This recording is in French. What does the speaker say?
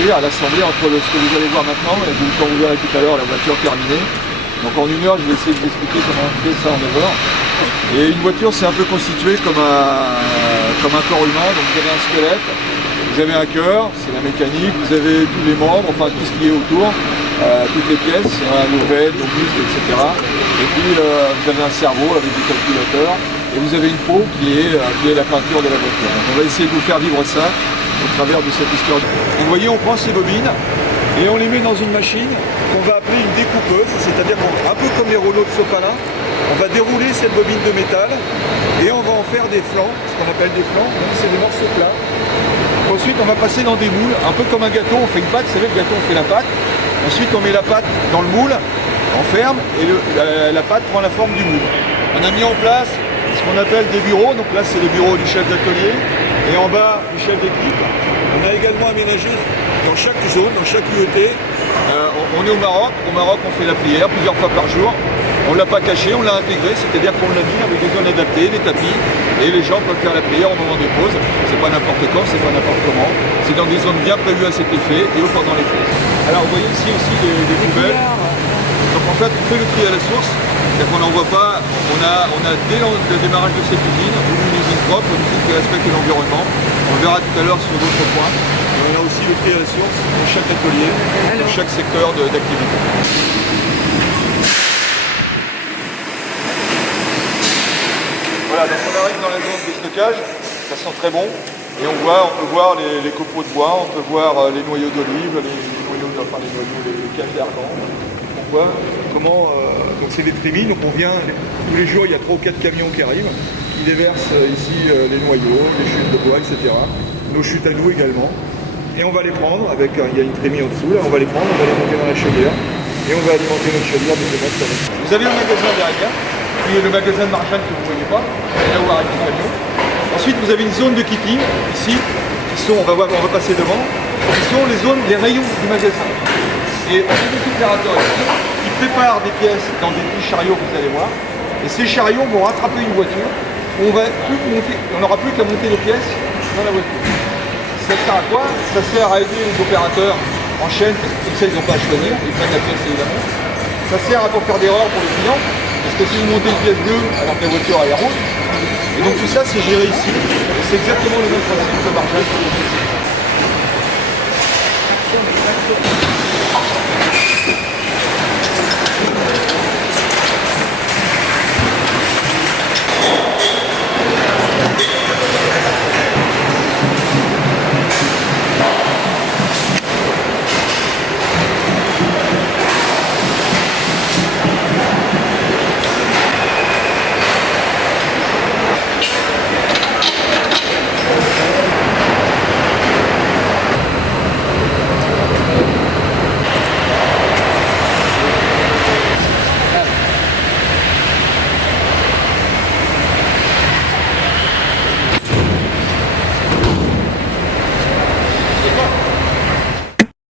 construire, à l'assembler entre ce que vous allez voir maintenant et quand vous verrez tout à l'heure la voiture terminée. Donc en 1 heure, je vais essayer de vous expliquer comment on fait ça en 9 heures. Et une voiture, c'est un peu constitué comme un corps humain. Donc vous avez un squelette, vous avez un cœur, c'est la mécanique, vous avez tous les membres, enfin tout ce qui est autour, toutes les pièces, nos veines, nos muscles, etc. Et puis vous avez un cerveau avec des calculateurs. Et vous avez une peau qui est la peinture de la voiture. Donc on va essayer de vous faire vivre ça au travers de cette histoire. Vous voyez, on prend ces bobines et on les met dans une machine qu'on va appeler une découpeuse, c'est-à-dire un peu comme les rouleaux de sopalin, on va dérouler cette bobine de métal et on va en faire des flancs, ce qu'on appelle des flancs, donc c'est des morceaux plats. Ensuite, on va passer dans des moules, un peu comme un gâteau, on fait une pâte, vous savez, le gâteau, on fait la pâte. Ensuite, on met la pâte dans le moule, on ferme et la pâte prend la forme du moule. On a mis en place ce qu'on appelle des bureaux, donc là c'est les bureaux du chef d'atelier et en bas du chef d'équipe. On a également aménagé dans chaque zone, dans chaque UET, on est au Maroc on fait la prière plusieurs fois par jour, on ne l'a pas caché, on l'a intégré, c'est-à-dire qu'on l'a mis avec des zones adaptées, des tapis, et les gens peuvent faire la prière au moment des pauses, c'est pas n'importe quand, c'est pas n'importe comment, c'est dans des zones bien prévues à cet effet et pendant les pauses. Alors vous voyez ici aussi des poubelles. Donc en fait, on fait le tri à la source, c'est-à-dire qu'on n'envoie pas, on a dès le démarrage de cette usine, une usine propre, une usine qui respecte l'environnement. On le verra tout à l'heure sur d'autres points. Et on a aussi le tri à la source dans chaque atelier, dans chaque secteur d'activité. Voilà, donc on arrive dans la zone de stockage, ça sent très bon. Et on peut voir les copeaux de bois, on peut voir les noyaux d'olive, les cages d'argan. On voit comment, donc c'est des trémies, donc on vient, tous les jours il y a 3 ou 4 camions qui arrivent, qui déversent ici les noyaux, les chutes de bois, etc. Nos chutes à nous également. Et on va les prendre, il y a une trémie en dessous, là, on va les prendre, on va les monter dans la chaudière, et on va alimenter notre chaudière de tomate avec. Vous avez le magasin derrière, puis le magasin de Marjane que vous ne voyez pas, là où arrive le camion. Ensuite vous avez une zone de kitting, ici, qui sont, on va passer devant, qui sont les rayons du magasin. Et on a des opérateurs ici qui préparent des pièces dans des petits chariots que vous allez voir. Et ces chariots vont rattraper une voiture. On n'aura plus qu'à monter les pièces dans la voiture. Ça sert à quoi? Ça sert à aider les opérateurs en chaîne, parce que comme ça ils n'ont pas à choisir, ils prennent la pièce évidemment. Ça sert à pas faire d'erreur pour les clients, parce que si vous montez une pièce bleue alors que la voiture elle est rouge, et donc tout ça c'est géré ici. Et c'est exactement le même principe que Marjane.